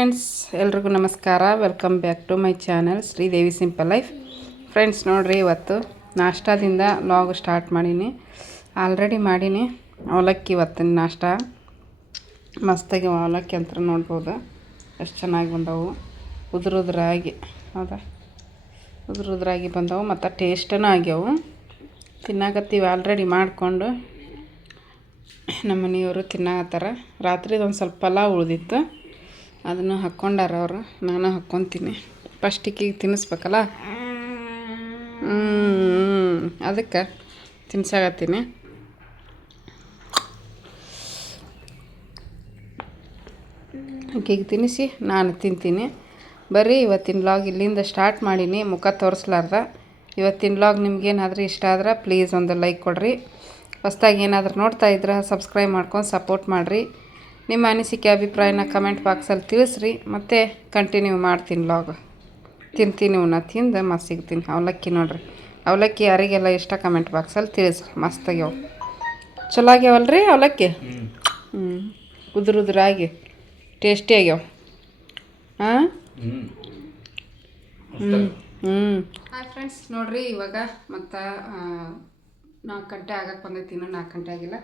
Friends, ಎಲ್ರಿಗೂ ನಮಸ್ಕಾರ. Welcome back to my channel Sridevi simple life. Friends, ನೋಡಿರಿ, ಇವತ್ತು ನಾಷ್ಟಾದಿಂದ ಲಾಗ್ ಸ್ಟಾರ್ಟ್ ಮಾಡೀನಿ. ಆಲ್ರೆಡಿ ಮಾಡೀನಿ ಅವಲಕ್ಕಿ. ಇವತ್ತಿನ ನಾಷ್ಟ ಮಸ್ತಾಗಿ ಅವಲಕ್ಕಿ ಅಂತ ನೋಡ್ಬೋದು. ಎಷ್ಟು ಚೆನ್ನಾಗಿ ಬಂದವು, ಉದುರಾಗಿ. ಹೌದಾ, ಉದುರಾಗಿ ಬಂದವು ಮತ್ತು ಟೇಸ್ಟೂ ಆಗ್ಯವು. ತಿನ್ನಾಕತ್ತೀವಿ ಆಲ್ರೆಡಿ ಮಾಡಿಕೊಂಡು. ನಮ್ಮ ಮನೆಯವರು ತಿನ್ನಾಕತ್ತಾರ. ರಾತ್ರಿದು ಒಂದು ಸ್ವಲ್ಪ ಪಲಾವ್ ಉಳಿದಿತ್ತು, ಅದನ್ನು ಹಾಕ್ಕೊಂಡಾರ ಅವರು. ನಾನು ಹಾಕ್ಕೊತೀನಿ. ಫಸ್ಟಿಗೆ ತಿನ್ನಿಸ್ಬೇಕಲ್ಲ, ಅದಕ್ಕೆ ತಿನ್ಸಾಕತ್ತೀನಿ. ಆಕೆಗೆ ತಿನ್ನಿಸಿ ನಾನು ತಿಂತೀನಿ. ಬರ್ರಿ, ಇವತ್ತಿನ ವ್ಲಾಗ್ ಇಲ್ಲಿಂದ ಸ್ಟಾರ್ಟ್ ಮಾಡೀನಿ, ಮುಖ ತೋರಿಸ್ಲಾರ್ದ. ಇವತ್ತಿನ ವ್ಲಾಗ್ ನಿಮ್ಗೇನಾದರೂ ಇಷ್ಟ ಆದ್ರೆ ಪ್ಲೀಸ್ ಒಂದು ಲೈಕ್ ಕೊಡಿರಿ. ಹೊಸ್ದಾಗಿ ಏನಾದರೂ ನೋಡ್ತಾ ಇದ್ರೆ ಸಬ್ಸ್ಕ್ರೈಬ್ ಮಾಡ್ಕೊಂಡು ಸಪೋರ್ಟ್ ಮಾಡಿರಿ. ನಿಮ್ಮ ಅನಿಸಿಕೆ ಅಭಿಪ್ರಾಯನ ಕಮೆಂಟ್ ಬಾಕ್ಸಲ್ಲಿ ತಿಳಿಸ್ರಿ. ಮತ್ತು ಕಂಟಿನ್ಯೂ ಮಾಡ್ತೀನಿ ವ್ಲಾಗ್. ತಿಂತೀನಿ, ಇವನ್ನ ತಿಂದು ಮತ್ತೆ ಸಿಗ್ತೀನಿ. ಅವಲಕ್ಕಿ ನೋಡಿರಿ, ಅವಲಕ್ಕಿ ಯಾರಿಗೆಲ್ಲ ಇಷ್ಟ ಕಮೆಂಟ್ ಬಾಕ್ಸಲ್ಲಿ ತಿಳಿಸ್ರಿ. ಮಸ್ತಾಗ್ಯಾವ, ಚಲೋ ಆಗ್ಯಾವಲ್ರಿ ಅವಲಕ್ಕಿ. ಉದುರಾಗಿ ಟೇಸ್ಟಿ ಆಗ್ಯಾವ. ಹಾಂ, ಹಾಯ್ ಫ್ರೆಂಡ್ಸ್, ನೋಡಿರಿ, ಇವಾಗ ಮತ್ತು 4 ಗಂಟೆ ಆಗಕ್ಕೆ ಬಂದೈತಿ. ಇನ್ನೂ 4 ಗಂಟೆ ಆಗಿಲ್ಲ.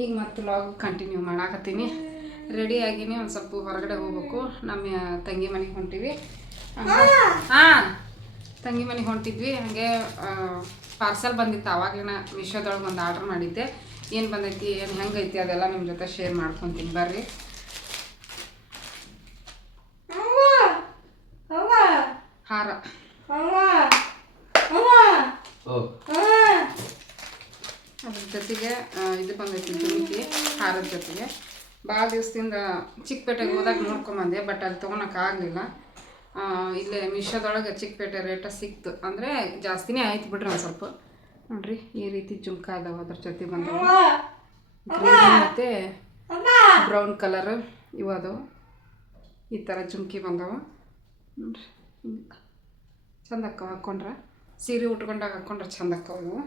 ಈಗ ಮತ್ತೆ ವ್ಲಾಗ್ ಕಂಟಿನ್ಯೂ ಮಾಡಾಕತ್ತೀನಿ. ರೆಡಿ ಆಗೀನಿ. ಒಂದು ಸ್ವಲ್ಪ ಹೊರಗಡೆ ಹೋಗ್ಬೇಕು. ನಮ್ಮ ತಂಗಿ ಮನೆಗೆ ಹೊಂಟಿವಿ. ಹಾಂ, ತಂಗಿ ಮನೆಗೆ ಹೊಂಟಿದ್ವಿ. ಹಾಗೆ ಪಾರ್ಸಲ್ ಬಂದಿತ್ತು. ಆವಾಗಲೇ ಮೀಶೋದೊಳಗೆ ಒಂದು ಆರ್ಡ್ರ್ ಮಾಡಿದ್ದೆ. ಏನು ಬಂದೈತಿ, ಏನು ಹೆಂಗೈತಿ, ಅದೆಲ್ಲ ನಿಮ್ಮ ಜೊತೆ ಶೇರ್ ಮಾಡ್ಕೊತೀನಿ. ಬರ್ರಿ. ಹಾರ ಅದ್ರ ಜೊತೆಗೆ ಇದು ಬಂದೈತಿ, ಜುಮ್ಕಿ. ಹಾರದ ಜೊತೆಗೆ ಭಾಳ ದಿವಸದಿಂದ ಚಿಕ್ಕಪೇಟೆಗೆ ಹೋದಾಗ ನೋಡ್ಕೊಂಬಂದೆ, ಬಟ್ ಅಲ್ಲಿ ತೊಗೊಳಕ್ಕಾಗಲಿಲ್ಲ. ಇಲ್ಲೇ ಮೀಶೋದೊಳಗೆ ಚಿಕ್ಕಪೇಟೆ ರೇಟ ಸಿಕ್ತು. ಅಂದರೆ ಜಾಸ್ತಿನೇ ಆಯ್ತು ಬಿಡ್ರಿ ಒಂದು ಸ್ವಲ್ಪ. ನೋಡಿರಿ, ಈ ರೀತಿ ಜುಮ್ಕ ಅದಾವೆ. ಅದ್ರ ಜೊತೆ ಬಂದವು ಗ್ರೀನ್ ಮತ್ತು ಬ್ರೌನ್ ಕಲರ್ ಇವು ಅದಾವೆ. ಈ ಥರ ಜುಮ್ಕಿ ಬಂದವು ನೋಡಿರಿ. ಚಂದ ಅಕ್ಕವ ಹಾಕ್ಕೊಂಡ್ರೆ, ಸೀರೆ ಉಟ್ಕೊಂಡಾಗ ಹಾಕ್ಕೊಂಡ್ರೆ ಚಂದ ಅಕ್ಕವ ಇವು.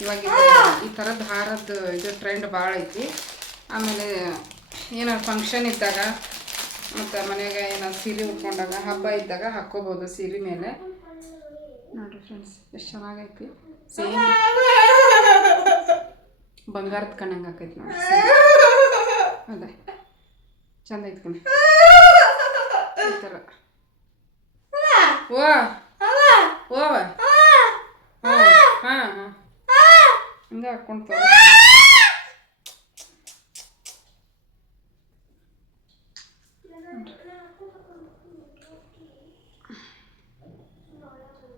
ಇವಾಗ ಈ ಥರದ್ದು ಹಾರದ್ದು ಇದು ಟ್ರೆಂಡ್ ಭಾಳ ಐತಿ. ಆಮೇಲೆ ಏನಾದ್ರು ಫಂಕ್ಷನ್ ಇದ್ದಾಗ ಮತ್ತು ಮನೆಯಾಗ ಏನಾದ್ರು ಸೀರೆ ಉಟ್ಕೊಂಡಾಗ, ಹಬ್ಬ ಇದ್ದಾಗ ಹಾಕ್ಕೋಬೋದು ಸೀರೆ ಮೇಲೆ. ನೋಡಿರಿ ಫ್ರೆಂಡ್ಸ್, ಎಷ್ಟು ಚೆನ್ನಾಗೈತಿ. ಸೇಮ್ ಬಂಗಾರದ ಕಣ್ಣಂಗೆ ಹಾಕೈತಿ ನೋಡಿ. ಅದೇ ಚಂದ ಐತಿ ಕಣೆ. ಈ ಥರ ಓ ಓವ ಹಾಂ ಹಂಗೆ ಹಾಕ್ಕೊಂಡು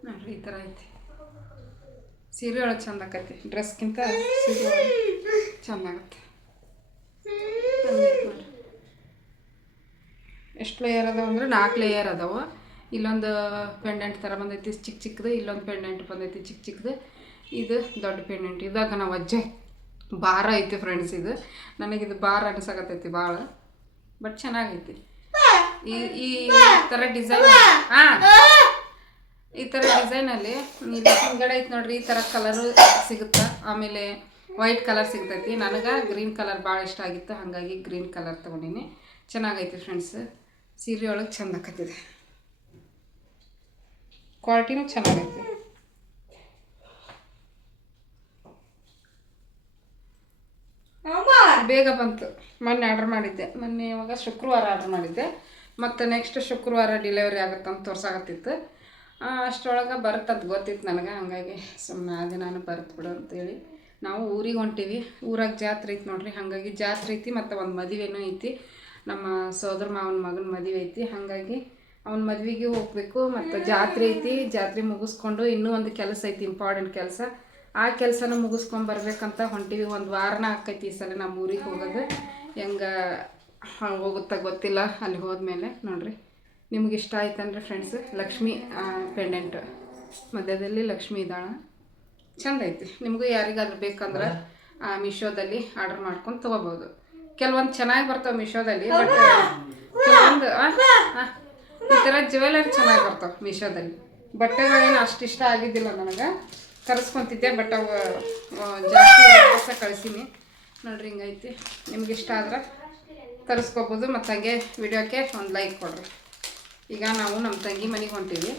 ನೋಡ್ರಿ, ಈ ಥರ ಐತಿ. ಸೀರೆ ಒಳಗೆ ಚಂದ ಆಕೈತಿ. ಡ್ರೆಸ್ಗಿಂತ ಸೀರೆ ಒಳಗೆ ಚಂದ ಆಗುತ್ತೆ. ಎಷ್ಟು ಲೇಯರ್ ಅದಾವೆ ಅಂದ್ರೆ 4 ಲೇಯರ್ ಅದಾವೆ. ಇಲ್ಲೊಂದು ಪೆಂಡೆಂಟ್ ಥರ ಬಂದೈತಿ ಚಿಕ್ಕ ಚಿಕ್ಕದು, ಇಲ್ಲೊಂದು ಪೆಂಡೆಂಟ್ ಬಂದೈತಿ ಚಿಕ್ಕ ಚಿಕ್ಕದು, ಇದು ದೊಡ್ಡ ಪೆಂಡೆಂಟ್. ಇದಾಗ ನಾವು ಅಜ್ಜೆ ಭಾರ ಐತಿ ಫ್ರೆಂಡ್ಸ್. ಇದು ನನಗಿದು ಭಾರ ಅನಿಸಾಕತ್ತೈತಿ ಭಾಳ, ಬಟ್ ಚೆನ್ನಾಗೈತಿ. ಈ ಥರ ಡಿಸೈನ್, ಹಾಂ, ಈ ಥರ ಡಿಸೈನಲ್ಲಿ ಇಲ್ಲಿ ಹಿಂಗಡೆ ಐತಿ ನೋಡ್ರಿ. ಈ ಥರ ಕಲರು ಸಿಗುತ್ತೆ. ಆಮೇಲೆ ವೈಟ್ ಕಲರ್ ಸಿಗ್ತೈತಿ. ನನಗೆ ಗ್ರೀನ್ ಕಲರ್ ಭಾಳ ಇಷ್ಟ ಆಗಿತ್ತು, ಹಾಗಾಗಿ ಗ್ರೀನ್ ಕಲರ್ ತೊಗೊಂಡಿನಿ. ಚೆನ್ನಾಗೈತಿ ಫ್ರೆಂಡ್ಸ್. ಸೀರೆ ಒಳಗೆ ಚಂದ ಆಕತ್ತಿದೆ. ಕ್ವಾಲಿಟಿನೂ ಚೆನ್ನಾಗೈತಿ. ಬೇಗ ಬಂತು. ಮೊನ್ನೆ ಆರ್ಡ್ರ್ ಮಾಡಿದ್ದೆ. ಮೊನ್ನೆ ಇವಾಗ ಶುಕ್ರವಾರ ಆರ್ಡ್ರ್ ಮಾಡಿದ್ದೆ. ಮತ್ತು ನೆಕ್ಸ್ಟ್ ಶುಕ್ರವಾರ ಡೆಲಿವರಿ ಆಗುತ್ತಂತ ತೋರ್ಸಾಕತ್ತಿತ್ತು. ಅಷ್ಟರೊಳಗೆ ಬರುತ್ತಂತ ಗೊತ್ತಿತ್ತು ನನಗೆ. ಹಾಗಾಗಿ ಸುಮ್ಮನೆ ಅದೇ ನಾನು ಬರುತ್ತೆ ಬಿಡು ಅಂತೇಳಿ ನಾವು ಊರಿಗೆ ಹೊಂಟೀವಿ. ಊರಾಗ ಜಾತ್ರೆ ಐತಿ ನೋಡ್ರಿ. ಹಾಗಾಗಿ ಜಾತ್ರೆ ಐತಿ ಮತ್ತು ಒಂದು ಮದುವೆನೂ ಐತಿ. ನಮ್ಮ ಸೋದರ ಮಾವನ ಮಗನ ಮದುವೆ ಐತಿ. ಹಾಗಾಗಿ ಅವನ ಮದುವೆಗೆ ಹೋಗಬೇಕು. ಮತ್ತು ಜಾತ್ರೆ ಐತಿ. ಜಾತ್ರೆ ಮುಗಿಸ್ಕೊಂಡು ಇನ್ನೂ ಒಂದು ಕೆಲಸ ಐತಿ, ಇಂಪಾರ್ಟೆಂಟ್ ಕೆಲಸ. ಆ ಕೆಲಸನ ಮುಗಿಸ್ಕೊಂಡು ಬರ್ಬೇಕಂತ ಹೊಂಟೀವಿ. ಒಂದು ವಾರನ ಆಕೈತಿ ಈ ಸಲ ನಮ್ಮ ಊರಿಗೆ ಹೋಗೋದು. ಹೆಂಗೆ ಹೋಗುತ್ತಾ ಗೊತ್ತಿಲ್ಲ ಅಲ್ಲಿ ಹೋದ್ಮೇಲೆ. ನೋಡಿರಿ, ನಿಮ್ಗೆ ಇಷ್ಟ ಆಯ್ತಂದ್ರೆ ಫ್ರೆಂಡ್ಸ್, ಲಕ್ಷ್ಮಿ ಪೆಂಡೆಂಟ್ ಮಧ್ಯದಲ್ಲಿ ಲಕ್ಷ್ಮಿ ಇದ್ದಾಳೆ. ಚೆಂದ ಐತಿ. ನಿಮಗೂ ಯಾರಿಗಾದ್ರೂ ಬೇಕಂದ್ರೆ ಮೀಶೋದಲ್ಲಿ ಆರ್ಡ್ರ್ ಮಾಡ್ಕೊಂಡು ತೊಗೋಬೋದು. ಕೆಲವೊಂದು ಚೆನ್ನಾಗಿ ಬರ್ತಾವೆ ಮೀಶೋದಲ್ಲಿ, ಬಟ್ ಕೆಲವೊಂದು ಈ ಥರ ಜ್ಯುವೆಲರಿ ಚೆನ್ನಾಗಿ ಬರ್ತಾವೆ ಮೀಶೋದಲ್ಲಿ. ಬಟ್ಟೆಗಳೇನು ಅಷ್ಟು ಇಷ್ಟ ಆಗಿದ್ದಿಲ್ಲ ನನಗೆ. ತರಿಸ್ಕೊತಿದ್ದೆ, ಬಟ್ ಅವು ಜಾಸ್ತಿ ಕಳಿಸೀನಿ. ನೋಡ್ರಿ ಹಿಂಗೈತಿ. ನಿಮ್ಗೆ ಇಷ್ಟ ಆದ್ರೆ ತರಿಸ್ಕೋಬೋದು. ಮತ್ತು ಹಂಗೆ ವಿಡಿಯೋಕ್ಕೆ ಒಂದು ಲೈಕ್ ಕೊಡ್ರಿ. ಈಗ ನಾವು ನಮ್ಮ ತಂಗಿ ಮನೆಗೆ ಹೊಂಟೀವಿ.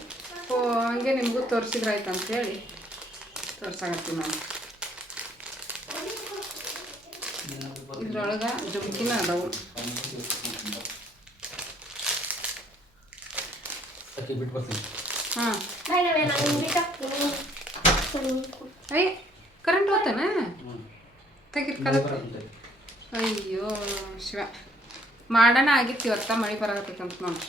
ಹಂಗೆ ನಿಮಗೂ ತೋರಿಸಿದ್ರಾಯ್ತು ಅಂತೇಳಿ ತೋರ್ಸಾಕತ್ತೀವಿ ನಾವು. ಇದ್ರೊಳಗೆ ಜುಮ್ಕಿನ ಅದಾವು. ಹಾಂ ಐ ಕರೆಂಟ್ ಹೋಗ್ತಾನ ತೆಗಿತ್ ಅಯ್ಯೋ ಶಿವ. ಮಾಡೋಣ ಆಗಿತ್ತು ಇವತ್ತ, ಮಳೆ ಬರಾಕತ್ತೈತಂತ ನೋಡಿ.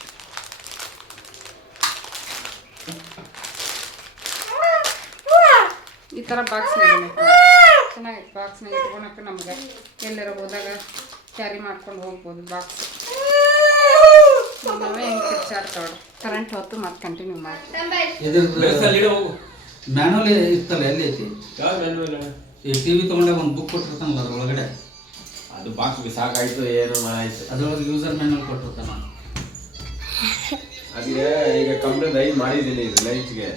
ಈ ಥರ ಬಾಕ್ಸ್ನಾಗ ಚೆನ್ನಾಗಿತ್ತು. ಬಾಕ್ಸ್ನಾಗ ಇಟ್ಕೊಳಕ್ಕೆ ನಮ್ಗೆ ಎಲ್ಲರ ಹೋದಾಗ ಕ್ಯಾರಿ ಮಾಡ್ಕೊಂಡು ಹೋಗ್ಬೋದು. ಬಾಕ್ಸ್ ನಾವೇ ಹೆಂಗೆ ಕಿರ್ಚಾಡ್ತಾವೆ. ಕರೆಂಟ್ ಹೊತ್ತು ಮತ್ತೆ ಕಂಟಿನ್ಯೂ ಮಾಡಿ. ಮ್ಯಾನುವಲ್ ಇರ್ತಲ್ಲ, ಎಲ್ಲಿ ಐತಿ ಈ ಟಿವಿ ತಗೊಂಡಾಗ ಒಂದು ಬುಕ್ ಕೊಟ್ಟಿರ್ತಾನಲ್ಲ ಅದ್ರೊಳಗಡೆ, ಅದು ಬಾಕ್ಸ್ ಸಾಕಾಯ್ತು ಏನು ಆಯ್ತು, ಅದ್ರೊಳಗೆ ಯೂಸರ್ ಮ್ಯಾನುವಲ್ ಕೊಟ್ಟಿರ್ತಾನ. ಅದೇ ಈಗ ಕಂಪ್ನಿ ಲೈವ್ ಮಾಡಿದ್ದೀನಿ ಇದು ಲೈಟ್ಗೆ.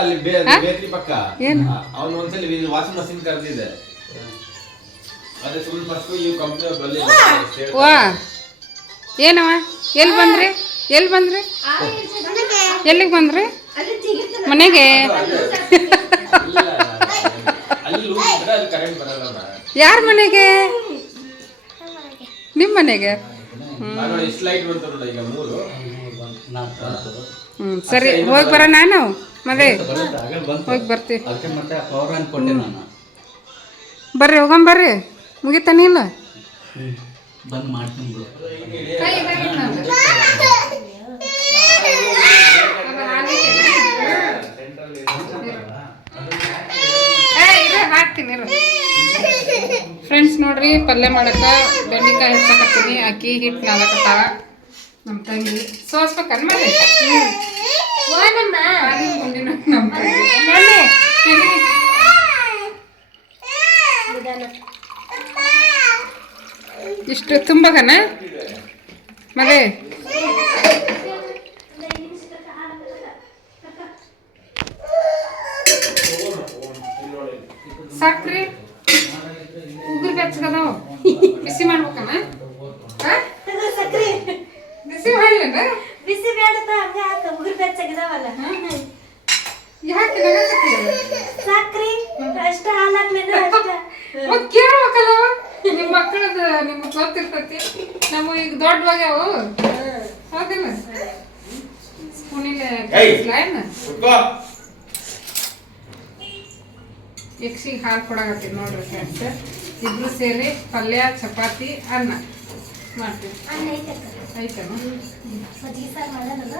ಅಲ್ಲಿ ಬೇಕರಿ ಪಕ್ಕ ಅವನು ಒಂದ್ಸಲಿ ವಾಷಿಂಗ್ ಮಷಿನ್ ಕರೆದಿದೆ. ಅದೇ ಸುಮ್ಮನೆ ಫಸ್ಟ್ ಈ ಕಂಪ್ನಿ ಬಲ್ಲಿ ಏನವ ಎಲ್ಲಿ ಬಂದ್ರಿ? ಎಲ್ಲಿ ಬಂದ್ರಿ? ಎಲ್ಲಿಗೆ ಬಂದ್ರಿ? ಮನೆಗೆ. ಯಾರ ಮನೆಗೆ? ನಿಮ್ಮ ಮನೆಗೆ? ಸರಿ ಹೋಗಿ ಬರೋಣ. ನಾವು ಮದುವೆ ಹೋಗಿ ಬರ್ತೀವಿ. ಬರ್ರಿ ಹೋಗಂಬರ್ರಿ. ಮುಗಿತಾನೆ ಇಲ್ಲ ಬಂದು ಮಾಡ್ತೀನಿ. ಹಾಕ್ತೀನಿ ಫ್ರೆಂಡ್ಸ್. ನೋಡ್ರಿ ಪಲ್ಯ ಮಾಡಕ್ಕೆ ಬೆಂಡೆಕಾಯಿ ಹೆಚ್ಚಾಕತ್ತೀನಿ. ಅಕ್ಕಿ ಹಿಟ್ಟು ನಾದಕತ್ತಾವ ನಮ್ಮ ತಂಗಿ. ಸೋಸ್ಬೇಕನ್ ಮಾಡಿ ನಮ್ಮ ತಂಗಿ ಇಷ್ಟು ತುಂಬಗನ ಮದೆ ಸಕ್ರಿ ಉಗುರು ಬೆಚ್ಚಗದಾವ. ಬಿಸಿ ಮಾಡ್ಬೇಕನ? ಬಿಸಿ ಮಾಡ್ಲೇನ? ಬಿಸಿ ಬೇಡದ ಹಂಗೆ ಹಾಕ. ಉಗುರು ಬೆಚ್ಚಗಿದಾವಲ್ಲ ಯಾಕೆ ಸಕ್ರಿ ಅಷ್ಟ ಹಾಲಾಗ್ಲೇನ ಅಷ್ಟ ಕೇಳ್ಬೇಕಲ್ಲ. ನಿಮ್ಮ ಮಕ್ಕಳದ ನಿಮ್ಗೆ ಗೊತ್ತಿರ್ತೈತಿ. ನಮ್ಮ ಈಗ ದೊಡ್ಡವಾಗ್ಯಾವು ಹೌದಿಲ್ಲ? ಸ್ಪೂನಿಲೆ ಎಕ್ಸಿಗೆ ಹಾಲು ಕೊಡಾಕತ್ತೀವಿ ನೋಡ್ರಿ ಫ್ರೆಂಡ್ಸ್. ಇಬ್ರು ಸೇರಿ ಪಲ್ಯ ಚಪಾತಿ ಅನ್ನ ಮಾಡ್ತೀವಿ. ಅನ್ನ ಐತನ ಮಜ್ಜಿಗೆ ಸಾರು ಮಾಡೋದಲ್ಲ.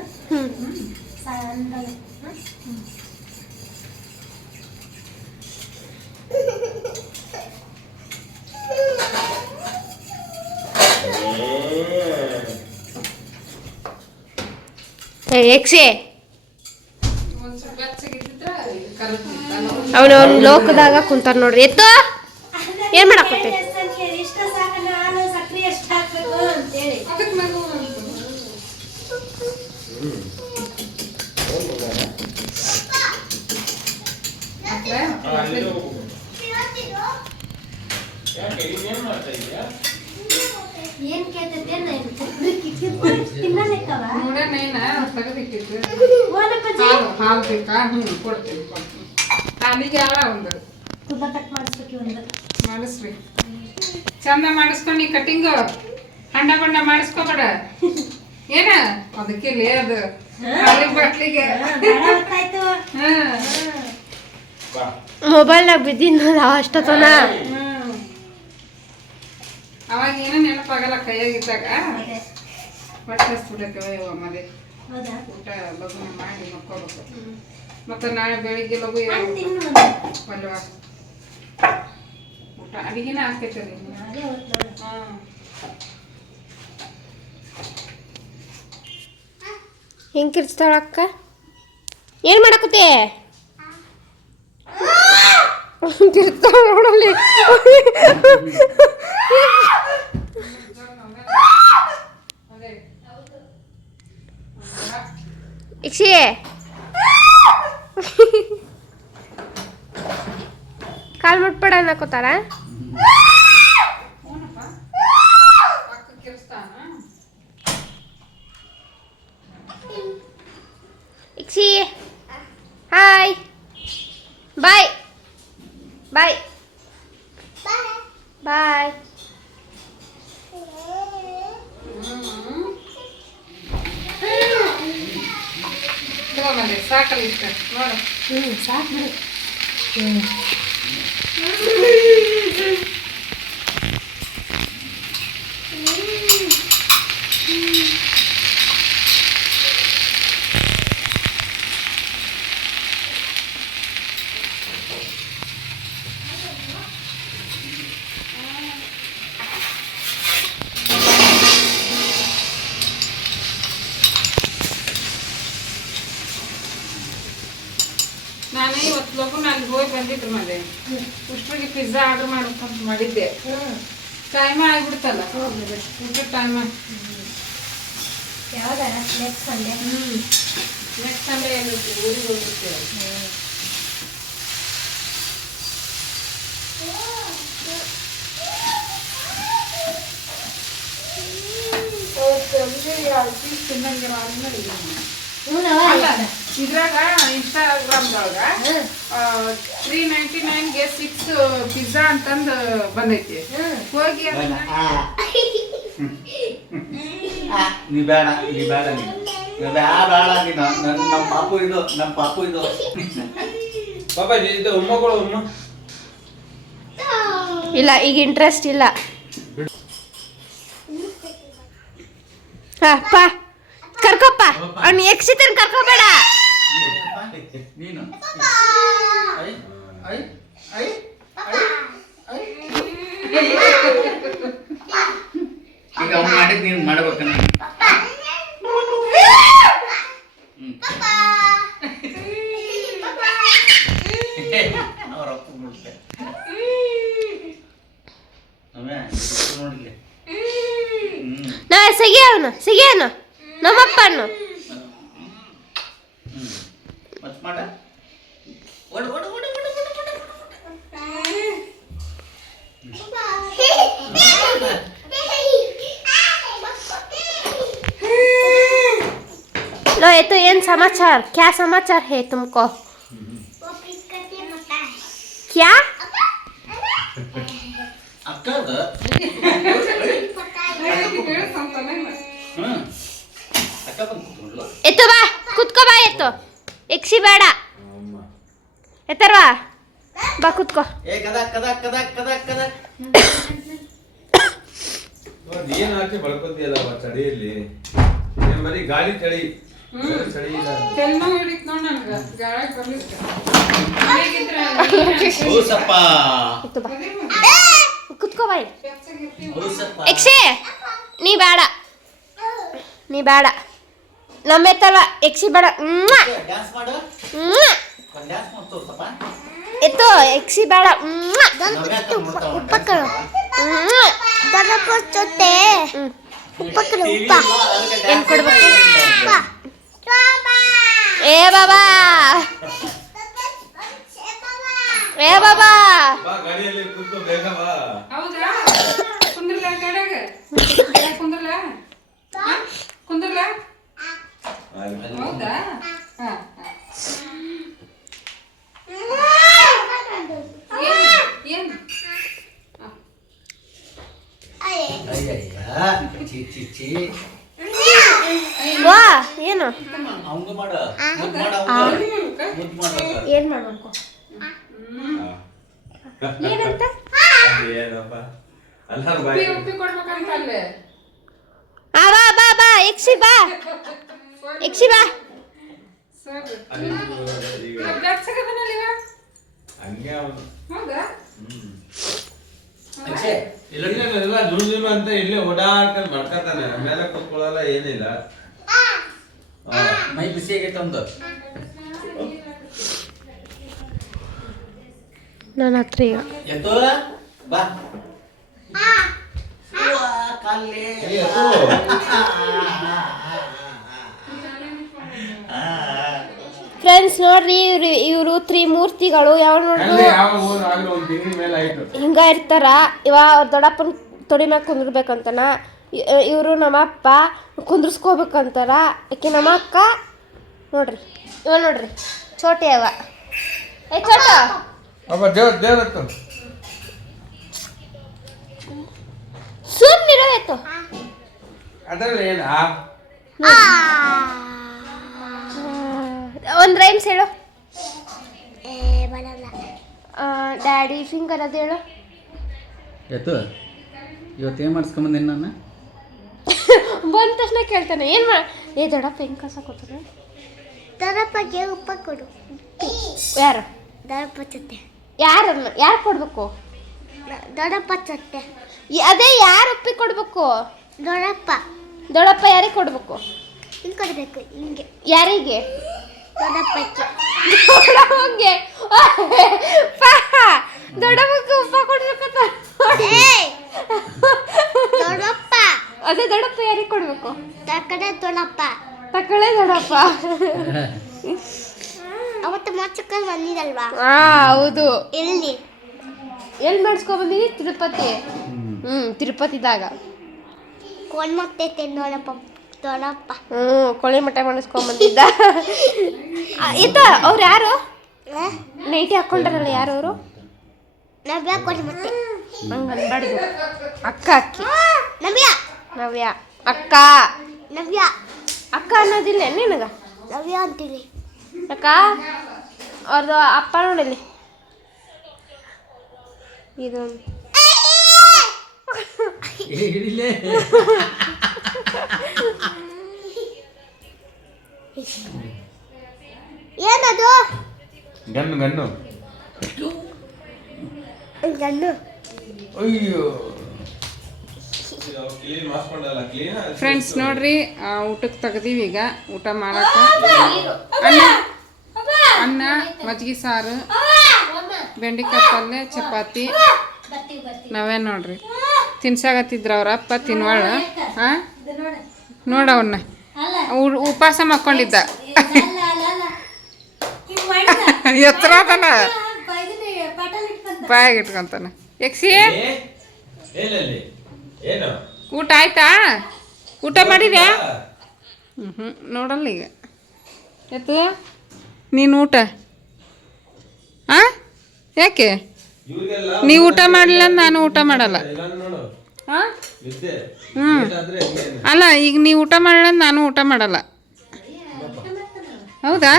ಅವನ ಲೋಕದಾಗ ಕುಂತಾರ ನೋಡ್ರಿ. ಎತ್ತು ಏನ್ ಮಾಡಾಕತ್ತೆ? ಇಷ್ಟ ಸಾಕ ನಾನು ಸಕ್ರಿ ಎಷ್ಟು ಹಾಕ್ಬೇಕು ಅಂತೇಳಿ ಏನ್ ಕೇಳ್ತೈತೆ ತಿನ್ನಲೆಕ್ಕವ ಹಾಲು ಬೇಕಾ? ಕೊಡ್ತೀನಿ ಹಾಲಿಗೆ ಒಂದು ತುಂಬ ಕಟ್ ಮಾಡಿಸ್ಬೇಕು. ಒಂದು ಮಾಡಿಸ್ರಿ, ಚಂದ ಮಾಡಿಸ್ಕೊಂಡು ಕಟಿಂಗು ಹಂಡ ಬಣ್ಣ ಮಾಡಿಸ್ಕೋಬೇಡ. ಏನ ಅದಕ್ಕೆ ಅದು ಹಾಲಿಗೆ ಬಟ್ಲಿಗೆ ಮೊಬೈಲ್ನಾಗ ಬಿದ್ದಿನ ಅಷ್ಟತನ. ಅವಾಗ ಏನೋ ನೆನಪಾಗಲ್ಲ ಕೈಯಾಗಿದ್ದಾಗ. ಹೊಟ್ಟೆ ಹಸ್ಬಿಟ್ಟೈತೆ ಮದೆ. ಊಟ ಲಘು ಮಾಡಿ ಮಕ್ಕೋಬೇಕು. ಮತ್ತು ನಾಳೆ ಬೆಳಿಗ್ಗೆ ಲಘು ಅಲ್ವಾ ಊಟ ಅಡಿಗೆನ ಆಗ್ತೈತೆ ರೀ. ಹೆಂಗೆ ಕಿರ್ಚ್ತಾಳಕ್ಕ? ಏನು ಮಾಡಾಕತ್ತೆ? ಕಿರ್ಚ್ತಾಳ ನೋಡಲ್ಲಿ. ಇಕ್ಷಿ ಕಾಲ್ ಮುಟ್ಬೇಡ ಅನ್ನಕೋತಾರ. ಹ್ಞೂನಪ್ಪ ಪಕ್ಕಕ್ಕೆ ಇರಿಸ್ತಾನ. ಇಕ್ಸಿ ಹಾಯ್ ಬಾಯ್ ಬಾಯ್ ಬಾಯ್. ತಗೊಂಬಂದೆ ಸಾಕಲ್ಲ ಇಷ್ಟ ನೋಡು. ಸಾಕು ಬಿಡು. ನಾನು ಇವತ್ತು ಲಗು ನಾನು ಹೋಗಿ ಬಂದಿದ್ರು ಮನೆ ಉಷ್ಟ್ರಿಗೆ ಪಿಜ್ಜಾ ಆರ್ಡರ್ ಮಾಡ್ಬೇಕಂತ ಮಾಡಿದ್ದೆ. ಟೈಮ್ ಆಗಿಬಿಡ್ತಲ್ಲ ಊಟದ ಟೈಮ್. ಯಾವ್ದಾರ ನೆಕ್ಸ್ಟ್ ಸಂಡೆ. ನೆಕ್ಸ್ಟ್ ಸಂಡೇ ಏನಿತ್ತು ಊರಿಗೆ ಹೋಗ್ಬಿಡ್ತೀವಿ. ತಿನ್ನಂಗೆ ಇದ್ರಾಗ ಇನ್ಸ್ಟಾಗ್ರಾಮ್ದೊಳಗ 399ಗೆ 6 ಪಿಜ್ಜಾ ಅಂತಂದು ಬಂದೈತಿ. ಹೋಗಿ ನೀ ಬೇಡ ನಮ್ಮ ಪಾಪು ಇದು ಪಾಪ ಇದು ಉಮ್ಮಗಳು ಉಮ್ಮ ಇಲ್ಲ ಈಗ ಇಂಟ್ರೆಸ್ಟ್ ಇಲ್ಲ. ಹಾ ಪಾ ಕರ್ಕೊಪ್ಪ ಅವ್ನು ಎಕ್ಸಿತನ್ ಕರ್ಕೋಬೇಡ. ನೀನು ಈಗ ಅವ್ನು ಮಾಡಿದ್ ನೀನು ಮಾಡ್ಬೇಕನ್ನ. ಅವ್ರ ಅಪ್ಪ ನೋಡ್ತೆ ನೋಡಿಲ್ಲ. ನಾ ಸಿಗಿಯವನು ನಮ್ಮಪ್ಪನು. ಮತ್ ಮಾಡ लो ये तो एन समाचार क्या समाचार है तुमको? क्या ಅಕ್ಕದ ಅಕ್ಕ ಬಂದು ಕೂತ್ಕೊಂಡ್ಲು. ಎತ್ತು ಬಾ ಕುತ್ಕೋ ಬಾ ಎತ್ತು ಎಕ್ಸಿ ಬೇಡ ಎತ್ತರ್ವಾ ಬಾ ಕುತ್ಕೋ. ಏ ಕದಕ್ ಕದಕ್ ಕದಕ್ ಕದಕ್ ಕದಕ್ ನೀನ್ ಹಾಕಿ ಬಳ್ಕೊತಿಯಲ್ಲ ಚಳಿಯಲ್ಲಿ ಬರೀ ಗಾಳಿ ಚಳಿ ಚಳಿ ಇಲ್ಲ. ತೆಲ್ನೋ ಹಿಡಿತ್ ನೋಡ್ ನನ್ಗ ಗಾಳಿ ಬರ್ಲಿಕ್ಕೆ. ಹೌಸಪ್ಪ ಎತ್ತು ಬಾ ಕುತ್ಕೋ ಬಾ ಹೌಸಪ್ಪ ಎಕ್ಸಿ ನೀ ಬೇಡ ನಮ್ಮ ಎತ್ತಲ್ವಾ ಎಕ್ಸಿ ಬೇಡ. ಡ್ಯಾನ್ಸ್ ಮಾಡು ಡ್ಯಾನ್ಸ್ ಮಾಡ್ತೋರ್ಸಪ್ಪ. ಎತ್ತು ಎಕ್ಸಿ ಬೇಡ. ಏನ್ ಕೊಡ್ಬೇಕು? ಏ ಬಾಬಾ ಬಾ ಗಾಡಿಯಲ್ಲಿ ಕೂತು ಬೇಗ ಬಾ. ಹೌದಾ ಕುಂದ್ರಲ ಕಡೆಗ ಕುಂದ್ರಲ ಕುಂದ್ರಲ ಹೌದಾ. ಹಾ ಏನು ವಾ ಏನು ಅವಂಗ ಮಾಡ ಏನ್ ಮಾಡ್ಬೇಕು ಏನಂತ ಏನಪ್ಪ ಎಲ್ಲಾರು ಬಾಯ್ ಉಪ್ಪಿ ಕೊಡ್ಬೇಕಂತ ಅಲ್ಲೇ. ಬಾ ಬಾ ಬಾ ಎಕ್ಸಿ ಬಾ ಹಂಗೆ ಅವನು ಹೌದಾ. ಎಲ್ಲ ಜೂನು ಅಂತ ಇಲ್ಲೇ ಓಡಾಡ್ಕೊಂಡು ಮಾಡ್ಕೊತಾನೆ. ಮೇಲೆ ಕೂತ್ಕೊಳ್ಳಲ್ಲ ಏನಿಲ್ಲ. ಮೈ ಬಿಸಿ ಆಗೈತೆ ಒಂದು ನನ್ನ ಹತ್ರ ಈಗ ಎತ್ತು ಬಾ ಕಾಲೇ ಫ್ರೆಂಡ್ಸ್ ಫ್ರೆಂಡ್ಸ್ ನೋಡ್ರಿ ಇವರು ತ್ರಿಮೂರ್ತಿಗಳು ಯಾವ ನೋಡ್ರಿ ಹಿಂಗ ಇರ್ತಾರ. ಇವ ದೊಡ್ಡಪ್ಪನ ತೊಡಿ ಮ್ಯಾಗ ಕುಂದ್ರಬೇಕಂತನ. ಇವರು ನಮ್ಮ ಅಪ್ಪ ಕುಂದ್ರಸ್ಕೋಬೇಕಂತಾರ. ಆಕೆ ನಮ್ಮ ಅಕ್ಕ ನೋಡ್ರಿ, ಇವ ನೋಡ್ರಿ ಚೋಟಿ ಅವ. ಏ ಚೋಟ ಸುಮ್ಮನಿರೋಯ್ತು. ಒಂದು ರೈಮ್ಸ್ ಹೇಳು. ಡ್ಯಾಡಿ ಫಿಂಗರ್ ಅದು ಹೇಳು. ಎತ್ತು ಇವತ್ತು ಏನು ಮಾಡಿಸ್ಕೊಂಬಂದಿನಿ ನಾನು? ಬಂದ ತಕ್ಷಣ ಕೇಳ್ತಾನೆ ಏನು ಏ ದೊಡ್ಡಪ್ಪ ಹೆಂಗೆ ಕಸ ಕೊಡ್ತಾನೆ? ದೊಡ್ಡಪ್ಪಗೆ ಉಪ್ಪ ಕೊಡು. ಯಾರು? ದೊಡ್ಡಪ್ಪ ಚೊಟ್ಟೆ. ಯಾರು ಕೊಡ್ಬೇಕು? ದೊಡ್ಡಪ್ಪ ಚೊಟ್ಟೆ. ಅದೇ ಯಾರು ಒಪ್ಪಿಗೆ ಕೊಡ್ಬೇಕು? ದೊಡ್ಡಪ್ಪ. ದೊಡ್ಡಪ್ಪ ಯಾರಿಗೆ ಕೊಡ್ಬೇಕು? ಹಿಂಗೆ ಕೊಡಬೇಕು, ಹಿಂಗೆ. ಯಾರಿಗೆ? ದೊಡ್ಡಪ್ಪಕ್ಕೆ. ದೊಡ್ಡಪ್ಪಗೆ ದೊಡ್ಡಪ್ಪಕ್ಕೆ ಉಪ್ಪ ಕೊಡ್ಬೇಕಂತ. ದೊಡ್ಡಪ್ಪ. ಅದೇ ದೊಡ್ಡಪ್ಪ ಯಾರಿಗೆ ಕೊಡ್ಬೇಕು? ತಕ್ಕಡೆ ದೊಡ್ಡಪ್ಪ. ತಕ್ಕಳೆ ದೊಡ್ಡಪ್ಪ. ಅವತ್ತು ಮಚ್ಚಕ್ಕಲ್ಲಿ ಬಂದಿದಲ್ವಾ? ಹೌದು. ಎಲ್ಲಿ ಮಾಡಿಸ್ಕೊಂಡ್ ಬಂದಿದ್ದಿ? ತಿರುಪತಿ. ತಿರುಪತಿದಾಗ ಕೋಲ್ ಮಟ್ಟೈತೆ ದೊಡ್ಡಪ್ಪ. ಕೋಳಿ ಮಟ್ಟ ಮಾಡಿಸ್ಕೊಂಡ್ ಬಂದಿದ್ದ. ಇತ್ತ ಅವ್ರು ಯಾರು? ನೈಟಿ ಹಾಕೊಂಡ್ರಲ್ಲ ಯಾರು ಅವರು? ನವ್ಯ ಕೋಳಿ ಮಟ್ಟೆ. ಹಂಗೆ ಅನ್ಬಾರ್ದು. ಅಕ್ಕ ಅಕ್ಕಿ ನವ್ಯ ಅಕ್ಕ. ನವ್ಯ ಅಕ್ಕ ಅನ್ನೋದಿಲ್ಲ ನಿನಗ? ನವ್ಯ ಅಂತೀವಿ. ಅಕ್ಕ ಅವ್ರದ್ದು ಅಪ್ಪ ನೋಡಿಲ್ಲಿ ಇದು ಏನದು? Gun gun gun. ಅಯ್ಯೋ ಫ್ರೆಂಡ್ಸ್ ನೋಡ್ರಿ, ಊಟಕ್ಕೆ ತೆಗ್ದೀವಿ. ಈಗ ಊಟ ಮಾಡಕ್ಕೆ ಅನ್ನ, ಮಜ್ಜಿಗೆ ಸಾರು, ಬೆಂಡೆಕಾಯಿ ಪಲ್ಯ, ಚಪಾತಿ. ನಾವೇ ನೋಡ್ರಿ ತಿನ್ಸಾಗತ್ತಿದ್ರ ಅವ್ರ ಅಪ್ಪ ತಿನ್ವಾಳ. ಹಾಂ ನೋಡವನ್ನ ಉಪವಾಸ ಮಾಡ್ಕೊಂಡಿದ್ದ. ಎತ್ತರ ಅದನ ಬಾಯಾಗ ಇಟ್ಕೊಂತಾನ. ಯಕ್ಷಿ ಊಟ ಆಯ್ತಾ? ಊಟ ಮಾಡಿದ್ಯಾ? ನೋಡಲ್ಲ ಈಗ ಎತ್ತು ನೀನು ಊಟ. ಯಾಕೆ ನೀವು ಊಟ ಮಾಡಲಿಲ್ಲ ನಾನು ಊಟ ಮಾಡಲ್ಲ. ಹಾಂ ಅಲ್ಲ, ಈಗ ನೀವು ಊಟ ಮಾಡಲ್ಲ ನಾನು ಊಟ ಮಾಡಲ್ಲ. ಹೌದಾ?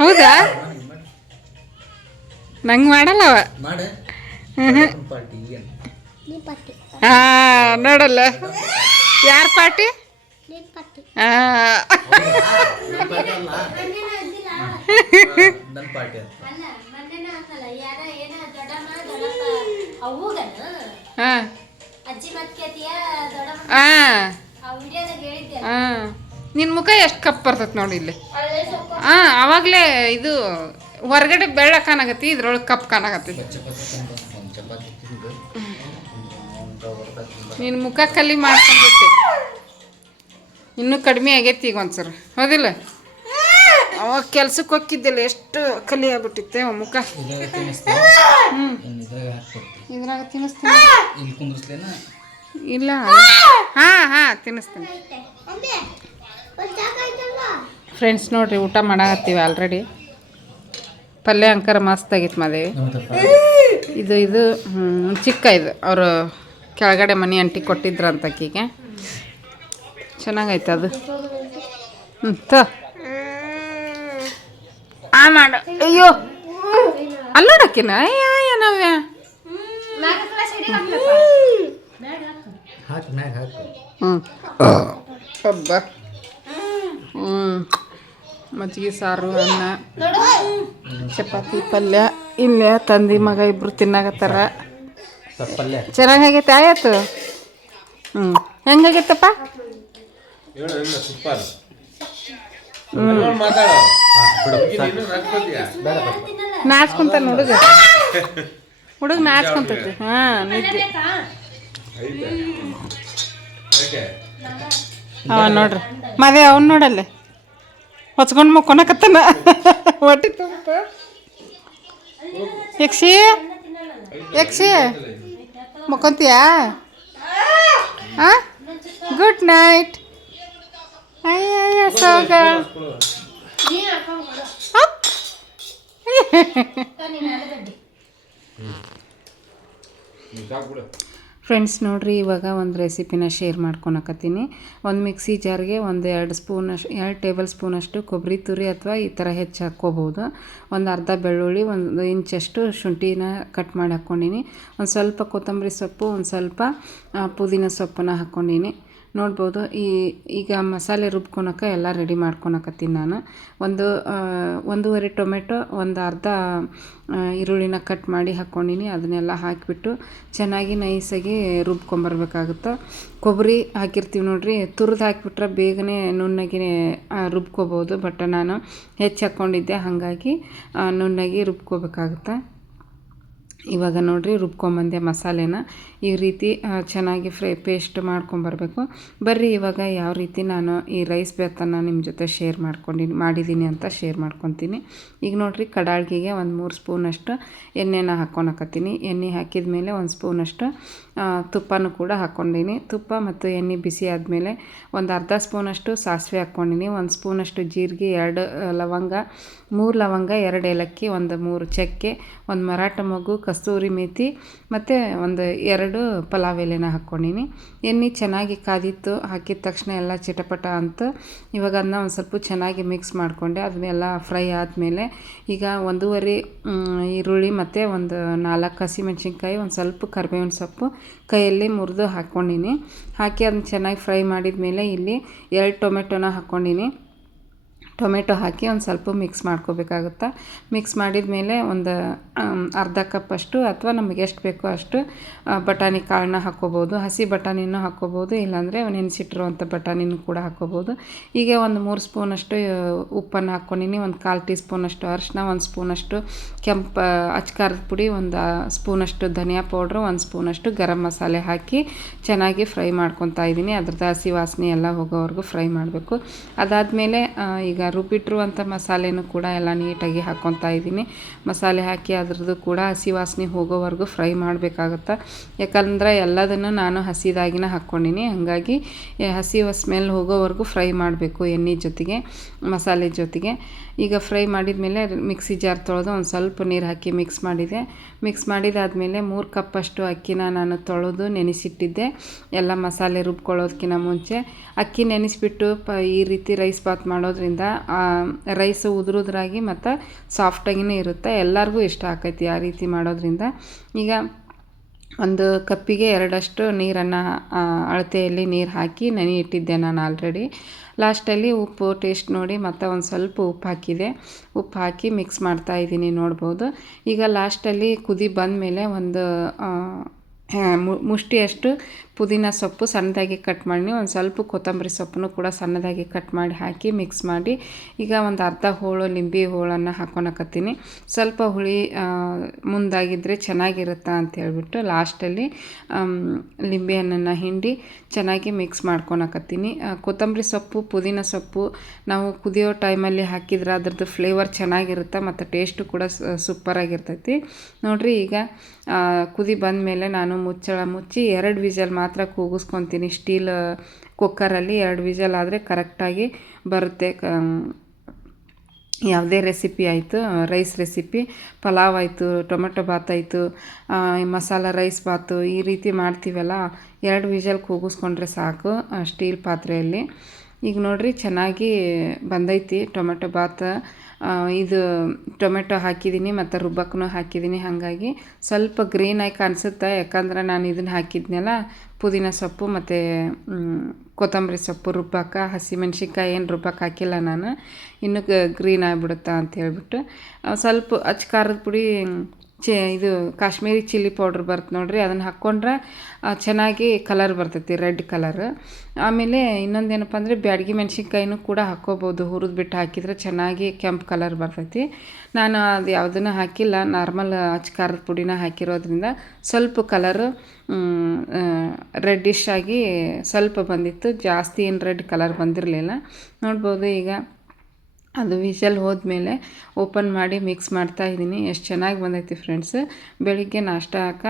ಹೌದಾ? ನಂಗೆ ಮಾಡಲ್ಲವ. ನೋಡಲ್ಲ ಯಾರ ಪಾರ್ಟಿ? ನಿನ್ನ ಮುಖ ಎಷ್ಟು ಕಪ್ ಬರ್ತೈತೆ ನೋಡಿ ಇಲ್ಲಿ. ಅವಾಗಲೇ ಇದು ಹೊರಗಡೆ ಬೆಳ್ಳ ಕಾಣಾಗತ್ತಿ, ಇದ್ರೊಳಗೆ ಕಪ್ ಕಾಣಾಗತ್ತಿದೆ. ನಿನ್ನ ಮುಖ ಕಲಿ ಮಾಡ್ಕೊಂಡ್ಬಿಟ್ಟು ಇನ್ನೂ ಕಡಿಮೆ ಆಗೈತಿ ಈಗ ಒಂದ್ಸರ. ಹೌದಿಲ್ಲ? ಅವಾಗ ಕೆಲ್ಸಕ್ಕೆ ಹೋಗಿದ್ದಿಲ್ಲ, ಎಷ್ಟು ಕಲಿ ಆಗ್ಬಿಟ್ಟಿತ್ತೆ ಮುಖ. ಇದ್ರಾಗ ತಿನ್ನಿಸ್ತೀನಿ. ಇಲ್ಲ ಹಾಂ ತಿನ್ನಿಸ್ತೀನಿ. ಫ್ರೆಂಡ್ಸ್ ನೋಡ್ರಿ, ಊಟ ಮಾಡಾಕತ್ತೀವಿ ಆಲ್ರೆಡಿ. ಪಲ್ಯ ಅಂಕರ ಮಸ್ತ್ ಆಗಿತ್ತು ಮಾದೇವಿ. ಇದು ಚಿಕ್ಕ ಇದು ಅವರು ಕೆಳಗಡೆ ಮನೆ ಅಂಟಿ ಕೊಟ್ಟಿದ್ರು ಅಂತಕ್ಕಿಗೆ. ಚೆನ್ನಾಗೈತೆ ಅದು. ಮಾಡು. ಅಯ್ಯೋ ಅಲ್ಲೋಡಕ್ಕಿನ ನವ್ಯ ಹಬ್ಬ. ಮಜ್ಜಿಗೆ ಸಾರು, ಅನ್ನ, ಚಪಾತಿ, ಪಲ್ಯ. ಇಲ್ಲೇ ತಂದಿ ಮಗ ಇಬ್ರು ತಿನ್ನಾಗತ್ತಾರ. ಚೆನ್ನಾಗೈತೆ. ಆಯ್ತು. ಹೆಂಗಾಗೈತಪ್ಪ? ನಾಚ್ಕೊಂತಾನ ಹುಡುಗ ನಾಚ್ಕೊಂತೈತಿ. ನಿದ್ದೆ ಅವ ನೋಡ್ರಿ ಮದೇ ಅವ್ನು ನೋಡಲ್ಲೇ ಹೊಚ್ಕೊಂಡು ಮುಕ್ಕೊನಕತ್ತನ ಹೊಟ್ಟಿ ತುಂಬ ಯಕ್ಷಿ ಯಕ್ಷಿ ಮುಕ್ಕೊಂತೀಯಾ ಹಾಂ ಗುಡ್ ನೈಟ್ ಅಯ್ಯ ಸೋಗ ಫ್ರೆಂಡ್ಸ್ ನೋಡ್ರಿ ಇವಾಗ ಒಂದು ರೆಸಿಪಿನ ಶೇರ್ ಮಾಡ್ಕೊಳಕತ್ತೀನಿ. ಒಂದು ಮಿಕ್ಸಿ ಜಾರ್ಗೆ ಒಂದು 2 ಟೇಬಲ್ ಸ್ಪೂನಷ್ಟು ಕೊಬ್ಬರಿ ತುರಿ ಅಥವಾ ಈ ಥರ ಹೆಚ್ಚು ಹಾಕ್ಕೋಬೋದು. ಒಂದು ಅರ್ಧ ಬೆಳ್ಳುಳ್ಳಿ, 1 ಇಂಚಷ್ಟು ಶುಂಠಿನ ಕಟ್ ಮಾಡಿ ಹಾಕ್ಕೊಂಡಿನಿ. ಒಂದು ಸ್ವಲ್ಪ ಕೊತ್ತಂಬರಿ ಸೊಪ್ಪು, ಒಂದು ಸ್ವಲ್ಪ ಪುದೀನ ಸೊಪ್ಪನ್ನ ಹಾಕ್ಕೊಂಡಿನಿ. ನೋಡ್ಬೋದು ಈಗ ಮಸಾಲೆ ರುಬ್ಕೊಳಕ್ಕೆ ಎಲ್ಲ ರೆಡಿ ಮಾಡ್ಕೊಳಕತ್ತೀನಿ ನಾನು. 1.5 ಟೊಮೆಟೊ, ಒಂದು ಅರ್ಧ ಈರುಳ್ಳಿನ ಕಟ್ ಮಾಡಿ ಹಾಕ್ಕೊಂಡಿನಿ. ಅದನ್ನೆಲ್ಲ ಹಾಕಿಬಿಟ್ಟು ಚೆನ್ನಾಗಿ ನೈಸಾಗಿ ರುಬ್ಕೊಂಬರ್ಬೇಕಾಗುತ್ತೆ. ಕೊಬ್ಬರಿ ಹಾಕಿರ್ತೀವಿ ನೋಡ್ರಿ, ತುರಿದು ಹಾಕಿಬಿಟ್ರೆ ಬೇಗನೆ ನುಣ್ಣಗೆ ರುಬ್ಕೋಬೋದು. ಬಟ್ ನಾನು ಹೆಚ್ಚು ಹಾಕ್ಕೊಂಡಿದ್ದೆ, ಹಾಗಾಗಿ ನುಣ್ಣಗೆ ರುಬ್ಕೋಬೇಕಾಗುತ್ತೆ. ಇವಾಗ ನೋಡಿರಿ ರುಬ್ಕೊಂಬಂದೆ ಮಸಾಲೆನ ಈ ರೀತಿ ಚೆನ್ನಾಗಿ ಪೇಸ್ಟ್ ಮಾಡ್ಕೊಂಬರ್ಬೇಕು. ಬರ್ರಿ ಇವಾಗ ಯಾವ ರೀತಿ ನಾನು ಈ ರೈಸ್ ಬೇತನ್ನು ನಿಮ್ಮ ಜೊತೆ ಮಾಡಿದ್ದೀನಿ ಅಂತ ಶೇರ್ ಮಾಡ್ಕೊತೀನಿ. ಈಗ ನೋಡಿರಿ ಕಡಾಳ್ಗಿಗೆ ಒಂದು 3 ಸ್ಪೂನಷ್ಟು ಎಣ್ಣೆನ ಹಾಕ್ಕೊಳಕತ್ತೀನಿ. ಎಣ್ಣೆ ಹಾಕಿದ ಮೇಲೆ 1 ಸ್ಪೂನಷ್ಟು ತುಪ್ಪನೂ ಕೂಡ ಹಾಕ್ಕೊಂಡಿನಿ. ತುಪ್ಪ ಮತ್ತು ಎಣ್ಣೆ ಬಿಸಿ ಆದಮೇಲೆ ಒಂದು ಅರ್ಧ ಸ್ಪೂನಷ್ಟು ಸಾಸಿವೆ ಹಾಕ್ಕೊಂಡಿನಿ. 1 ಸ್ಪೂನಷ್ಟು ಜೀರಿಗೆ, 2 ಲವಂಗ, 3 ಲವಂಗ, 2 ಏಲಕ್ಕಿ, 3 ಚಕ್ಕೆ, 1 ಮರಾಠ ಮೊಗ್ಗು, ಕಸ್ತೂರಿ ಮೇಥಿ ಮತ್ತು 2 ಪಲಾವ್ ಎಲೆನ ಹಾಕ್ಕೊಂಡಿನಿ. ಎಣ್ಣೆ ಚೆನ್ನಾಗಿ ಕಾದಿತ್ತು. ಹಾಕಿದ ತಕ್ಷಣ ಎಲ್ಲ ಚಿಟಪಟ ಅಂತ ಇವಾಗ ಅದನ್ನ ಒಂದು ಸ್ವಲ್ಪ ಚೆನ್ನಾಗಿ ಮಿಕ್ಸ್ ಮಾಡಿಕೊಂಡೆ. ಅದನ್ನೆಲ್ಲ ಫ್ರೈ ಆದಮೇಲೆ ಈಗ 1.5 ಈರುಳ್ಳಿ ಮತ್ತು 4 ಹಸಿಮೆಣ್ಸಿನ್ಕಾಯಿ, ಒಂದು ಸ್ವಲ್ಪ ಕರಿಬೇವಿನ ಸೊಪ್ಪು ಕೈಯಲ್ಲಿ ಮುರಿದು ಹಾಕ್ಕೊಂಡಿನಿ. ಹಾಕಿ ಅದನ್ನ ಚೆನ್ನಾಗಿ ಫ್ರೈ ಮಾಡಿದ ಮೇಲೆ ಇಲ್ಲಿ 2 ಟೊಮೆಟೊನ ಹಾಕ್ಕೊಂಡಿನಿ. ಟೊಮೆಟೊ ಹಾಕಿ ಒಂದು ಸ್ವಲ್ಪ ಮಿಕ್ಸ್ ಮಾಡ್ಕೋಬೇಕಾಗುತ್ತೆ. ಮಿಕ್ಸ್ ಮಾಡಿದ ಮೇಲೆ ಒಂದು ಅರ್ಧ ಕಪ್ಪಷ್ಟು ಅಥವಾ ನಮಗೆ ಎಷ್ಟು ಬೇಕೋ ಅಷ್ಟು ಬಟಾಣಿ ಕಾಳನ್ನ ಹಾಕ್ಕೋಬೋದು. ಹಸಿ ಬಟಾಣಿನೂ ಹಾಕ್ಕೋಬೋದು, ಇಲ್ಲಾಂದರೆ ನೆನೆಸಿಟ್ಟಿರುವಂಥ ಬಟಾಣಿನೂ ಕೂಡ ಹಾಕ್ಕೋಬೋದು. ಹೀಗೆ ಒಂದು 3 ಸ್ಪೂನಷ್ಟು ಉಪ್ಪನ್ನು ಹಾಕ್ಕೊಂಡಿನಿ. ಒಂದು 1/4 ಟೀ ಸ್ಪೂನಷ್ಟು ಅರಿಶಿನ, 1 ಸ್ಪೂನಷ್ಟು ಕೆಂಪು ಅಚ್ಕಾರದ ಪುಡಿ, 1 ಸ್ಪೂನಷ್ಟು ಧನಿಯಾ ಪೌಡ್ರು, 1 ಸ್ಪೂನಷ್ಟು ಗರಂ ಮಸಾಲೆ ಹಾಕಿ ಚೆನ್ನಾಗಿ ಫ್ರೈ ಮಾಡ್ಕೊತಾ ಇದ್ದೀನಿ. ಅದ್ರದ್ದು ಹಸಿ ವಾಸನೆ ಎಲ್ಲ ಹೋಗೋವರೆಗೂ ಫ್ರೈ ಮಾಡಬೇಕು. ಅದಾದಮೇಲೆ ಈಗ ರುಬ್ಬಿಟ್ಟಿರುವಂಥ ಮಸಾಲೆನೂ ಕೂಡ ಎಲ್ಲ ನೀಟಾಗಿ ಹಾಕ್ಕೊತಾ ಇದ್ದೀನಿ. ಮಸಾಲೆ ಹಾಕಿ ಅದ್ರದ್ದು ಕೂಡ ಹಸಿ ವಾಸನೆ ಹೋಗೋವರೆಗೂ ಫ್ರೈ ಮಾಡಬೇಕಾಗತ್ತೆ. ಯಾಕಂದರೆ ಎಲ್ಲದನ್ನು ನಾನು ಹಸಿದಾಗಿನ ಹಾಕ್ಕೊಂಡಿನಿ, ಹಾಗಾಗಿ ಹಸಿ ಸ್ಮೆಲ್ ಹೋಗೋವರೆಗೂ ಫ್ರೈ ಮಾಡಬೇಕು ಎಣ್ಣೆ ಜೊತೆಗೆ, ಮಸಾಲೆ ಜೊತೆಗೆ. ಈಗ ಫ್ರೈ ಮಾಡಿದ ಮೇಲೆ ಮಿಕ್ಸಿ ಜಾರ್ ತೊಳೆದು ಒಂದು ಸ್ವಲ್ಪ ನೀರು ಹಾಕಿ ಮಿಕ್ಸ್ ಮಾಡಿದೆ. ಮಿಕ್ಸ್ ಮಾಡಿದಾದಮೇಲೆ 3 ಕಪ್ಪಷ್ಟು ಅಕ್ಕಿನ ನಾನು ತೊಳೆದು ನೆನೆಸಿಟ್ಟಿದ್ದೆ. ಎಲ್ಲ ಮಸಾಲೆ ರುಬ್ಕೊಳ್ಳೋದಕ್ಕಿಂತ ಮುಂಚೆ ಅಕ್ಕಿ ನೆನೆಸಿಬಿಟ್ಟು ಈ ರೀತಿ ರೈಸ್ ಬಾತ್ ಮಾಡೋದ್ರಿಂದ ರೈಸು ಉದುರುದ್ರಾಗಿ ಮತ್ತು ಸಾಫ್ಟಾಗಿಯೂ ಇರುತ್ತೆ. ಎಲ್ಲರಿಗೂ ಇಷ್ಟ ಆಕೈತಿ ಆ ರೀತಿ ಮಾಡೋದ್ರಿಂದ. ಈಗ 1 ಕಪ್ಪಿಗೆ 2 ನೀರನ್ನು ಅಳತೆಯಲ್ಲಿ ನೀರು ಹಾಕಿ ನೆನೆ ಇಟ್ಟಿದ್ದೆ ನಾನು ಆಲ್ರೆಡಿ. ಲಾಸ್ಟಲ್ಲಿ ಉಪ್ಪು ಟೇಸ್ಟ್ ನೋಡಿ ಮತ್ತು ಒಂದು ಸ್ವಲ್ಪ ಉಪ್ಪು ಹಾಕಿದೆ. ಉಪ್ಪು ಹಾಕಿ ಮಿಕ್ಸ್ ಮಾಡ್ತಾಯಿದ್ದೀನಿ, ನೋಡ್ಬೋದು. ಈಗ ಲಾಸ್ಟಲ್ಲಿ ಕುದಿ ಬಂದಮೇಲೆ ಒಂದು ಮುಷ್ಟಿಯಷ್ಟು ಪುದೀನ ಸೊಪ್ಪು ಸಣ್ಣದಾಗಿ ಕಟ್ ಮಾಡಿ, ಒಂದು ಸ್ವಲ್ಪ ಕೊತ್ತಂಬರಿ ಸೊಪ್ಪನ್ನು ಕೂಡ ಸಣ್ಣದಾಗಿ ಕಟ್ ಮಾಡಿ ಹಾಕಿ ಮಿಕ್ಸ್ ಮಾಡಿ ಈಗ ಒಂದು ಅರ್ಧ ಹೋಳು ಲಿಂಬೆ ಹೋಳನ್ನು ಹಾಕ್ಕೊಳಕತ್ತೀನಿ. ಸ್ವಲ್ಪ ಹುಳಿ ಮುಂದಾಗಿದ್ದರೆ ಚೆನ್ನಾಗಿರುತ್ತೆ ಅಂತ ಹೇಳ್ಬಿಟ್ಟು ಲಾಸ್ಟಲ್ಲಿ ಲಿಂಬೆಹಣ್ಣನ್ನು ಹಿಂಡಿ ಚೆನ್ನಾಗಿ ಮಿಕ್ಸ್ ಮಾಡ್ಕೊಳಕತ್ತೀನಿ. ಕೊತ್ತಂಬರಿ ಸೊಪ್ಪು, ಪುದೀನ ಸೊಪ್ಪು ನಾವು ಕುದಿಯೋ ಟೈಮಲ್ಲಿ ಹಾಕಿದ್ರೆ ಅದ್ರದ್ದು ಫ್ಲೇವರ್ ಚೆನ್ನಾಗಿರುತ್ತೆ ಮತ್ತು ಟೇಸ್ಟು ಕೂಡ ಸೂಪರಾಗಿರ್ತೈತಿ. ನೋಡಿರಿ ಈಗ ಕುದಿ ಬಂದಮೇಲೆ ನಾನು ಮುಚ್ಚಳ ಮುಚ್ಚಿ 2 ವಿಸಲ್ ಮಾತ್ರ ಕೂಗಿಸ್ಕೊತೀನಿ. ಸ್ಟೀಲ್ ಕುಕ್ಕರಲ್ಲಿ 2 ವಿಸಲ್ ಆದರೆ ಕರೆಕ್ಟಾಗಿ ಬರುತ್ತೆ. ಯಾವುದೇ ರೆಸಿಪಿ ಆಯಿತು, ರೈಸ್ ರೆಸಿಪಿ, ಪಲಾವ್ ಆಯಿತು, ಟೊಮೆಟೊ ಬಾತ್ ಆಯಿತು, ಮಸಾಲ ರೈಸ್ ಬಾತು, ಈ ರೀತಿ ಮಾಡ್ತೀವಲ್ಲ, 2 ವಿಸಲ್ ಕೂಗಿಸ್ಕೊಂಡ್ರೆ ಸಾಕು ಸ್ಟೀಲ್ ಪಾತ್ರೆಯಲ್ಲಿ. ಈಗ ನೋಡಿರಿ ಚೆನ್ನಾಗಿ ಬಂದೈತಿ ಟೊಮೆಟೊ ಬಾತ್. ಇದು ಟೊಮೆಟೊ ಹಾಕಿದ್ದೀನಿ ಮತ್ತು ರುಬ್ಬಕ್ಕೂ ಹಾಕಿದ್ದೀನಿ, ಹಾಗಾಗಿ ಸ್ವಲ್ಪ ಗ್ರೀನಾಗಿ ಕಾಣಿಸುತ್ತೆ. ಯಾಕಂದ್ರೆ ನಾನು ಇದನ್ನು ಹಾಕಿದ್ನಲ್ಲ, ಪುದೀನ ಸೊಪ್ಪು ಮತ್ತು ಕೊತ್ತಂಬರಿ ಸೊಪ್ಪು ರುಬ್ಬಕ್ಕೆ, ಹಸಿಮೆಣ್ಸಿನ್ಕಾಯಿ ಏನು ರುಬ್ಬಕ್ಕೆ ಹಾಕಿಲ್ಲ ನಾನು, ಇನ್ನೂ ಗ್ರೀನ್ ಆಗಿಬಿಡುತ್ತಾ ಅಂತ ಹೇಳ್ಬಿಟ್ಟು ಸ್ವಲ್ಪ ಖಾರದ ಪುಡಿ ಇದು ಕಾಶ್ಮೀರಿ ಚಿಲ್ಲಿ ಪೌಡ್ರ್ ಬರುತ್ತೆ ನೋಡಿರಿ, ಅದನ್ನು ಹಾಕ್ಕೊಂಡ್ರೆ ಚೆನ್ನಾಗಿ ಕಲರ್ ಬರ್ತೈತಿ, ರೆಡ್ ಕಲರ್. ಆಮೇಲೆ ಇನ್ನೊಂದೇನಪ್ಪ ಅಂದರೆ ಬ್ಯಾಡಗಿ ಮೆಣಸಿನ್ಕಾಯಿನೂ ಕೂಡ ಹಾಕ್ಕೋಬೋದು, ಹುರಿದ್ಬಿಟ್ಟು ಹಾಕಿದರೆ ಚೆನ್ನಾಗಿ ಕೆಂಪು ಕಲರ್ ಬರ್ತೈತಿ. ನಾನು ಅದು ಯಾವುದನ್ನು ಹಾಕಿಲ್ಲ, ನಾರ್ಮಲ್ ಖಾರದ ಪುಡಿನ ಹಾಕಿರೋದ್ರಿಂದ ಸ್ವಲ್ಪ ಕಲರು ರೆಡ್ಡಿಶ್ ಆಗಿ ಸ್ವಲ್ಪ ಬಂದಿತ್ತು, ಜಾಸ್ತಿ ಏನು ರೆಡ್ ಕಲರ್ ಬಂದಿರಲಿಲ್ಲ. ನೋಡ್ಬೋದು ಈಗ ಅದು ವಿಷಲ್ ಹೋದ್ಮೇಲೆ ಓಪನ್ ಮಾಡಿ ಮಿಕ್ಸ್ ಮಾಡ್ತಾಯಿದ್ದೀನಿ. ಎಷ್ಟು ಚೆನ್ನಾಗಿ ಬಂದೈತಿ ಫ್ರೆಂಡ್ಸ್. ಬೆಳಿಗ್ಗೆ ನಾಷ್ಟಾಕ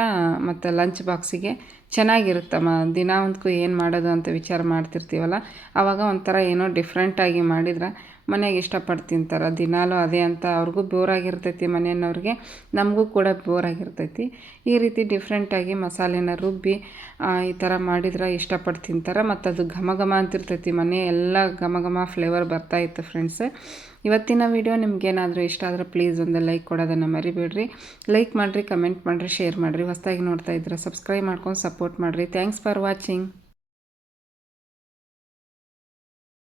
ಮತ್ತು ಲಂಚ್ ಬಾಕ್ಸಿಗೆ ಚೆನ್ನಾಗಿರುತ್ತಮ್ಮ. ದಿನ ಒಂದಕ್ಕೂ ಏನು ಮಾಡೋದು ಅಂತ ವಿಚಾರ ಮಾಡ್ತಿರ್ತೀವಲ್ಲ, ಆವಾಗ ಒಂಥರ ಏನೋ ಡಿಫ್ರೆಂಟಾಗಿ ಮಾಡಿದ್ರೆ ಮನೆಗೆ ಇಷ್ಟಪಟ್ಟು ತಿಂತಾರೆ. ದಿನಾಲೂ ಅದೇ ಅಂತ ಅವ್ರಿಗೂ ಬೋರಾಗಿರ್ತೈತಿ, ಮನೆಯವ್ರಿಗೆ, ನಮಗೂ ಕೂಡ ಬೋರಾಗಿರ್ತೈತಿ. ಈ ರೀತಿ ಡಿಫ್ರೆಂಟಾಗಿ ಮಸಾಲೆನ ರುಬ್ಬಿ ಈ ಥರ ಮಾಡಿದ್ರೆ ಇಷ್ಟಪಟ್ಟು ತಿಂತಾರೆ. ಮತ್ತು ಅದು ಘಮ ಘಮ ಅಂತಿರ್ತೈತಿ, ಮನೆ ಎಲ್ಲ ಘಮ ಘಮ ಫ್ಲೇವರ್ ಬರ್ತಾಯಿತ್ತು ಫ್ರೆಂಡ್ಸ್. ಇವತ್ತಿನ ವಿಡಿಯೋ ನಿಮಗೇನಾದರೂ ಇಷ್ಟ ಆದರೆ ಪ್ಲೀಸ್ ಒಂದು ಲೈಕ್ ಕೊಡೋದನ್ನು ಮರಿಬೇಡ್ರಿ. ಲೈಕ್ ಮಾಡಿರಿ, ಕಮೆಂಟ್ ಮಾಡಿರಿ, ಶೇರ್ ಮಾಡಿರಿ. ಹೊಸದಾಗಿ ನೋಡ್ತಾ ಇದ್ರೆ ಸಬ್ಸ್ಕ್ರೈಬ್ ಮಾಡ್ಕೊಂಡು ಸಪೋರ್ಟ್ ಮಾಡಿರಿ. Thanks for watching.